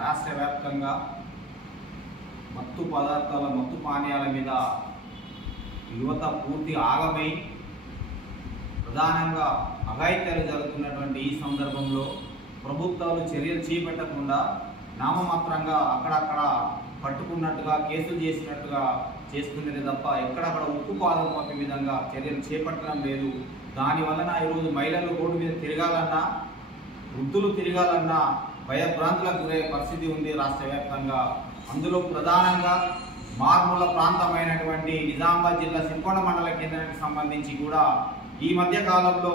రాష్ట్ర వ్యాప్తంగా మత్తు పదార్థాల మత్తు పానీయాల మీద యువత పూర్తి ఆగమై ప్రధానంగా అఘాయిత్యాలు జరుగుతున్నటువంటి ఈ సందర్భంలో ప్రభుత్వాలు చర్యలు చేపట్టకుండా నామమాత్రంగా అక్కడక్కడ పట్టుకున్నట్టుగా కేసులు చేసినట్టుగా చేస్తున్నది తప్ప ఎక్కడక్కడ ఉక్కుపాదం మోపే విధంగా చర్యలు చేపట్టడం లేదు. దానివలన ఈరోజు మహిళలు రోడ్డు మీద తిరగాలన్నా వృద్ధులు తిరగాలన్నా భయభ్రాంతులకు గురయ్యే పరిస్థితి ఉంది రాష్ట్ర వ్యాప్తంగా. అందులో ప్రధానంగా మారుమూల ప్రాంతమైనటువంటి నిజామాబాద్ జిల్లా సిరికొండ మండల కేంద్రానికి సంబంధించి కూడా ఈ మధ్య కాలంలో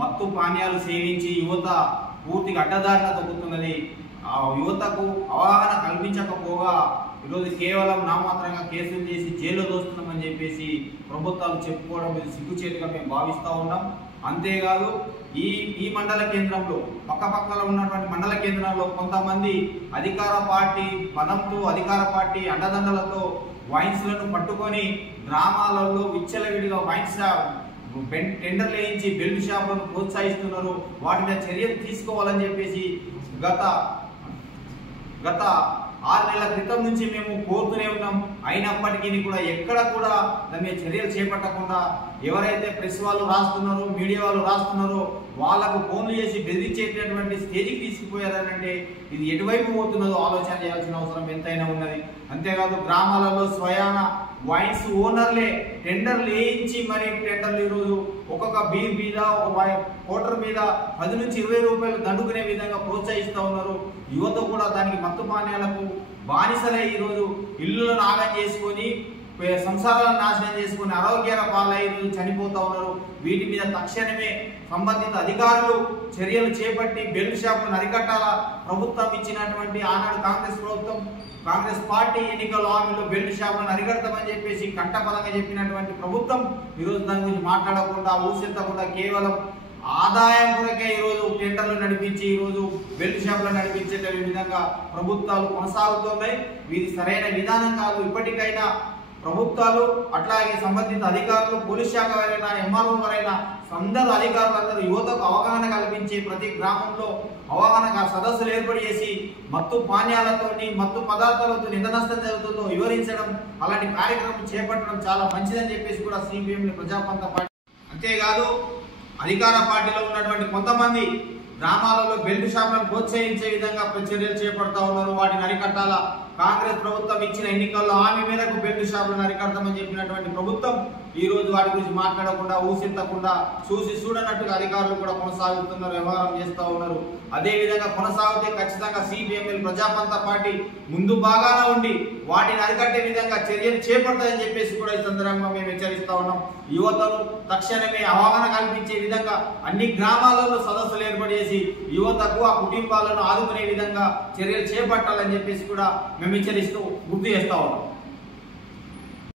మత్తు పానీయాలు సేవించి యువత పూర్తిగా అడ్డదారిన తగ్గుతున్నది. ఆ యువతకు అవగాహన కల్పించకపోగా ఈరోజు కేవలం నామాత్రంగా కేసులు చేసి జైల్లో దోస్తున్నామని చెప్పేసి ప్రభుత్వాలు చెప్పుకోవడం ఇది సిగ్గుచేటుగా మేము భావిస్తూ ఉన్నాం. అంతేకాదు ఈ మండల కేంద్రంలో పక్కపక్కల ఉన్నటువంటి మండల కేంద్రంలో కొంతమంది అధికార పార్టీ పదంతో అధికార పార్టీ అండదండలతో వైన్స్లను పట్టుకొని గ్రామాలలో విచ్చలవిడిగా వైన్స్ టెండర్లు వేయించి బెల్ట్ షాపులను ప్రోత్సహిస్తున్నారు. వాటి మీద చర్యలు తీసుకోవాలని చెప్పేసి గత 6 నెలల క్రితం నుంచి మేము కోరుతూనే ఉన్నాం. అయినప్పటికీ కూడా ఎక్కడ కూడా దాని మీద చర్యలు చేపట్టకుండా ఎవరైతే ప్రెస్ వాళ్ళు రాస్తున్నారో మీడియా వాళ్ళు రాస్తున్నారో వాళ్లకు ఫోన్లు చేసి బెదిరించేటటువంటి స్టేజ్కి తీసుకుపోయారనంటే ఇది ఎటువైపు పోతున్నదో ఆలోచన చేయాల్సిన అవసరం ఎంతైనా ఉన్నది. అంతేకాదు గ్రామాలలో స్వయాన వైన్స్ ఓనర్లే టెండర్లు వేయించి మరి టెండర్లు ఈరోజు ఒక్కొక్క బీర్ మీద ఒక కోటర్ మీద 10 నుంచి 20 రూపాయలు దండుకునే విధంగా ప్రోత్సహిస్తూ ఉన్నారు. యువత కూడా దానికి మత్తు పానీయాలకు బానిసలే ఈరోజు ఇల్లులను నాగం చేసుకొని సంసారాలను నాశనం చేసుకుని ఆరోగ్యాల పాలై చనిపోతూ ఉన్నారు. వీటి మీద తక్షణమే సంబంధిత అధికారులు చర్యలు చేపట్టి బెల్ట్ షాపులను అరికట్టాలా. ప్రభుత్వం ఇచ్చినటువంటి ఆనాడు కాంగ్రెస్ పార్టీ ఎన్నికల హామీలో బెల్ట్ షాపులను అరికడతామని చెప్పేసి కంటపదంగా చెప్పినటువంటి ప్రభుత్వం ఈరోజు దాని గురించి మాట్లాడకుండా ఊసెత్తకుండా కేవలం ఆదాయం కొరకే ఈరోజు టెండర్లు నడిపించి ఈరోజు బెల్ట్ షాపులను నడిపించే విధంగా ప్రభుత్వాలు కొనసాగుతున్నాయి. ఇది సరైన విధానం కాదు. ఇప్పటికైనా ప్రభుత్వాలు అట్లాగే సంబంధిత అధికారులు పోలీస్ శాఖ వారైనా ఎంఆర్ఓ వారైనా అందరూ అధికారులందరూ యువతకు అవగాహన కల్పించి ప్రతి గ్రామంలో అవగాహన సదస్సులు ఏర్పాటు చేసి మత్తు పానీయాలతో మత్తు పదార్థాలతో ఎంత నష్టం జరుగుతుందో వివరించడం అలాంటి కార్యక్రమం చేపట్టడం చాలా మంచిదని చెప్పేసి కూడా సిపిఎం ప్రజాపంత పార్టీ. అంతేకాదు అధికార పార్టీలో ఉన్నటువంటి కొంతమంది గ్రామాలలో బెల్ట్ షాపులను ప్రోత్సహించే విధంగా చర్యలు చేపడతా ఉన్నారు. వాటిని అరికట్టాలా. కాంగ్రెస్ ప్రభుత్వం ఇచ్చిన ఎన్నికల్లో హామీ మేరకు బెల్ట్ షాపులను అరికడతామని చెప్పినటువంటి ప్రభుత్వం ఈ రోజు వాటి గురించి మాట్లాడకుండా ఊసెత్తకుండా చూసి చూడనట్టుగా అధికారులు కూడా కొనసాగుతున్నారు, వ్యవహారం చేస్తూ ఉన్నారు. అదే విధంగా కొనసాగితే ఖచ్చితంగా సిపిఎంఎల్ ప్రజాపంత పార్టీ ముందు బాగానే ఉండి వాటిని అరికట్టే విధంగా చర్యలు చేపడతాయని చెప్పేసి కూడా ఈ సందర్భంగా మేము హెచ్చరిస్తా ఉన్నాం. యువతను తక్షణమే అవగాహన కల్పించే విధంగా అన్ని గ్రామాలలో సదస్సులు ఏర్పాటు చేసి యువతకు ఆ కుటుంబాలను ఆదుకునే విధంగా చర్యలు చేపట్టాలని చెప్పేసి కూడా మేము హెచ్చరిస్తూ గుర్తు చేస్తా ఉన్నాం.